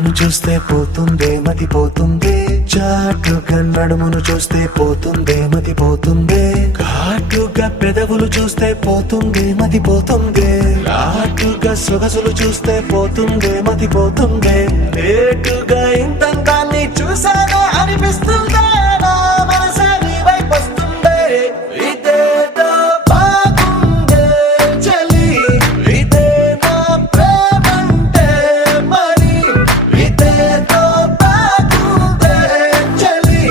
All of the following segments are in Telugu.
పిల్లను చూస్తే పోతుందే మతి పోతుందే, చాటుగా నడుమును చూస్తే పోతుందే మతి పోతుందే, ఘాటుగా పెదవులు చూస్తే పోతుందే మతి పోతుందే, ఘాటుగా సొగసులు చూస్తే పోతుందే మతి పోతుందే, లేటుగా ఇంతంతాన్ని చూసానే అనిపిస్తుందే, నా మనసే నీ వైపు వస్తుందే. ఇదేదో బాగుందే చలి, ఇదే నా ప్రేమంటే మరి, ఇదేదో బాగుందే చలి,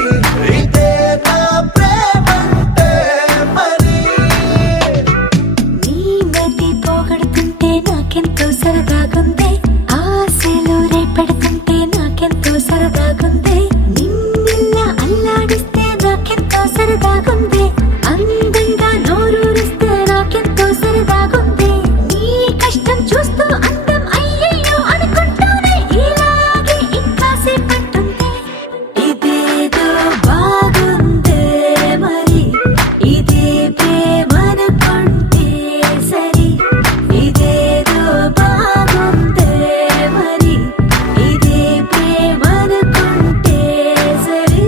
ఇదే నా ప్రేమంటే మరి. నీ మతి పోగొడుతుంటే నాకెంతో సరదాగుంది, ఆశలు రేపెడుతుంటే నాకెంతో సరదాగుంది, నిన్నెల్లా అల్లాడిస్తే నాకెంతో సరదాగుంది, అందంగా నోరూరిస్తే నాకెంతో సరదాగుంది, నీ కష్టం చూస్తూ అందం అయ్యయ్యో అనుకుంటూనే ఇలాగే ఇంకాసేపట్టుంది. ఇదేదో బాగుందే మరి, ఇదే ప్రేమనుకుంటే సరి, ఇదేదో బాగుందే మరి, ఇదే ప్రేమనుకుంటే సరి.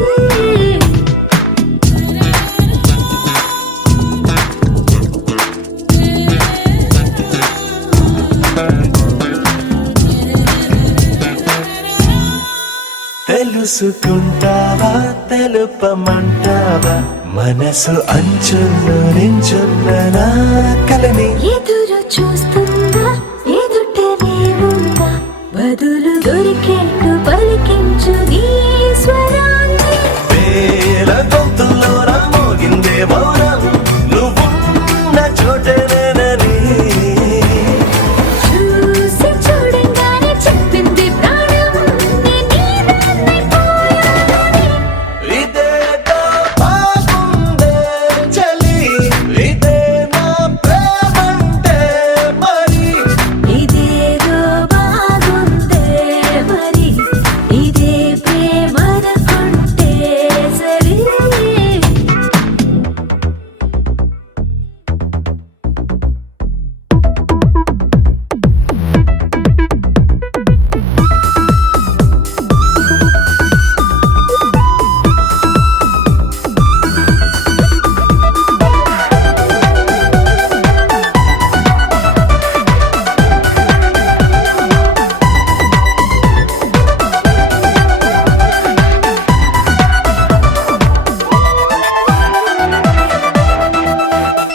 తెలుసుకుంటావా తెలుపమంటావా, మనసు అంచుల్లో నించున్న నా కలని. ఎదురు చూస్తుందా ఎదుటనే ఉందా, బదులు దొరికేట్టు పలికించు నీ స్వరాన్ని. వేల గొంతుల్లో మోగిందే మౌనం, నువ్వున్న చోటనేనని. చూసి చూడంగానే చెప్పింది ప్రాణం, నేను నీదాన్నైపోయానని. ఇదేదో బాగుందే చలి, ఇదే నా ప్రేమంటే మరి, ఇదేదో బాగుందే మరి, ఇదే ప్రేమనుకుంటే సరి.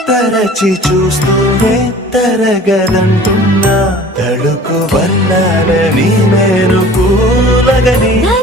తరచి చూస్తూనే తరగదంటున్నా, తడుకు వన్నాలని నేను పూలగని. నా